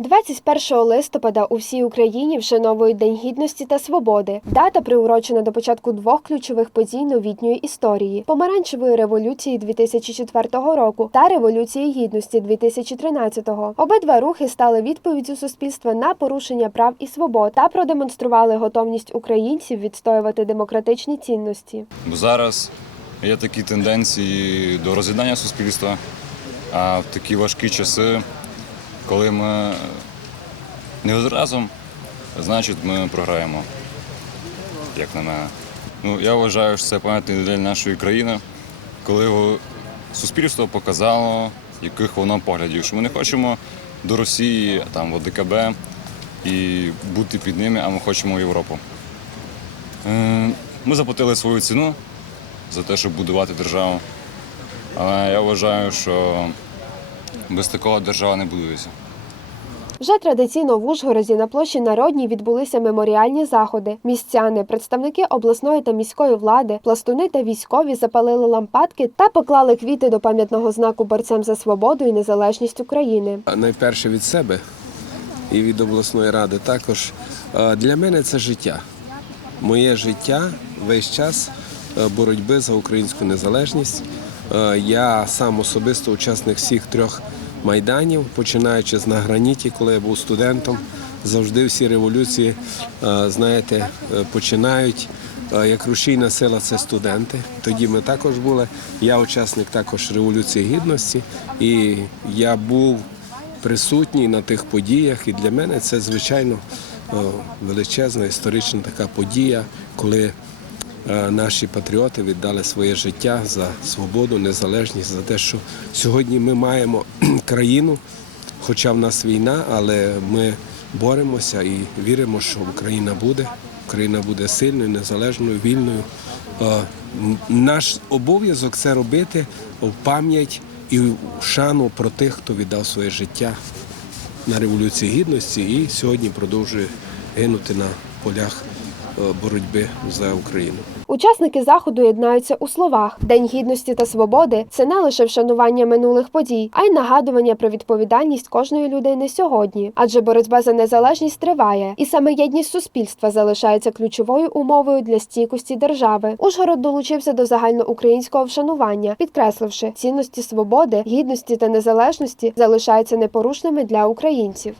21 листопада у всій Україні вшановують День гідності та свободи. Дата приурочена до початку двох ключових подій новітньої історії: помаранчевої революції 2004 року та революції гідності 2013-го. Обидва рухи стали відповіддю суспільства на порушення прав і свобод та продемонстрували готовність українців відстоювати демократичні цінності. Зараз є такі тенденції до роз'єднання суспільства, а в такі важкі часи, коли ми не разом, значить ми програємо, як на мене. Ну, я вважаю, що це пам'ятний день нашої країни, коли суспільство показало, яких воно поглядів, що ми не хочемо до Росії, там, в ОДКБ і бути під ними, а ми хочемо в Європу. Е, Ми заплатили свою ціну за те, щоб будувати державу. Але я вважаю, що без такого держава не будується. Вже традиційно в Ужгороді на площі Народній відбулися меморіальні заходи. Містяни, представники обласної та міської влади, пластуни та військові запалили лампадки та поклали квіти до пам'ятного знаку борцям за свободу і незалежність України. Найперше від себе і від обласної ради також. Для мене це життя. Моє життя весь час е, боротьби за українську незалежність. Е, Я сам особисто учасник всіх трьох майданів, починаючи з награніті, коли я був студентом. Завжди всі революції, е, знаєте, е, починають як рушійна сила це студенти. Тоді ми також були. Я учасник також Революції Гідності, і я був присутній на тих подіях. І для мене це звичайно величезна історична така подія, коли наші патріоти віддали своє життя за свободу, незалежність, за те, що сьогодні ми маємо країну, хоча в нас війна, але ми боремося і віримо, що Україна буде. Україна буде сильною, незалежною, вільною. Е, Наш обов'язок це робити в пам'ять і в шану про тих, хто віддав своє життя на Революції Гідності і сьогодні продовжує гинути на полях е, боротьби за Україну. Учасники заходу єднаються у словах: День гідності та свободи це не лише вшанування минулих подій, а й нагадування про відповідальність кожної людини сьогодні. Адже боротьба за незалежність триває, і саме єдність суспільства залишається ключовою умовою для стійкості держави. Ужгород долучився до загальноукраїнського вшанування, підкресливши цінності свободи, гідності та незалежності залишаються непорушними для українців.